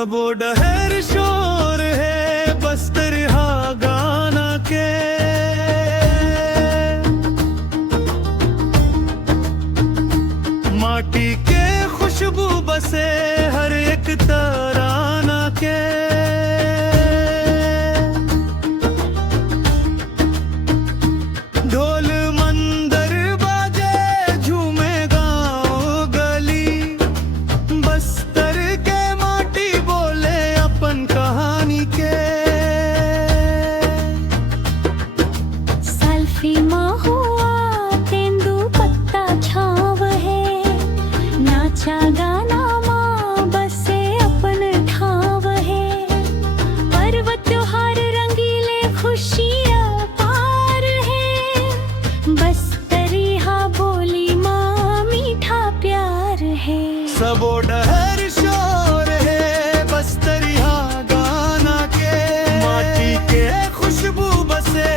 सबो डहर शोर है बस्तर हा गाना के। माटी के खुशबू बसे हर एक तराना के। ढोल मंदर बाजे झूमे गाँव गली, बस्तर के माटी बोले अपन कहानी के। साल्फी माँ हुआ तेंदू पत्ता छाव है, नाचा गाना माँ बसे अपन ठाव है। पर्व त्योहार रंगीले खुशियाँ पार है, बस्तरी हा बोली माँ मीठा प्यार है। सबो डहर शोर है बस्तरी हा गाना के। माटी के खुशबू बसे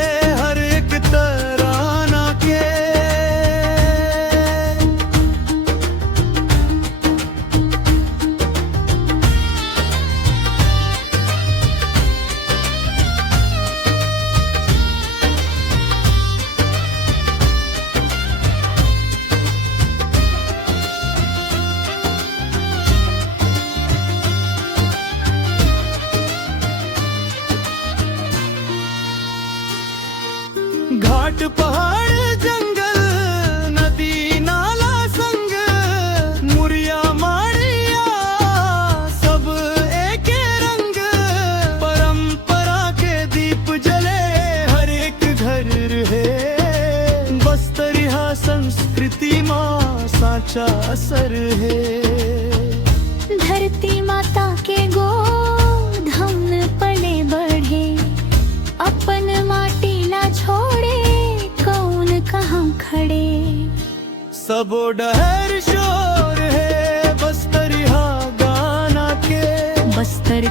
हर एक तराना के। घाट पहाड़ जंगल नदी नाला संग, मुरिया माड़िया सब एक रंग। परंपरा के दीप जले हर एक घर रहे, बस्तरी हा संस्कृति माँ साचा असर है। धरती माता के गोद हम पले बढ़े, अपन माटी ना छोड़े कौन कहाँ खड़े। सबो डहर शोर है बस्तरी हा गाना के। बस्तर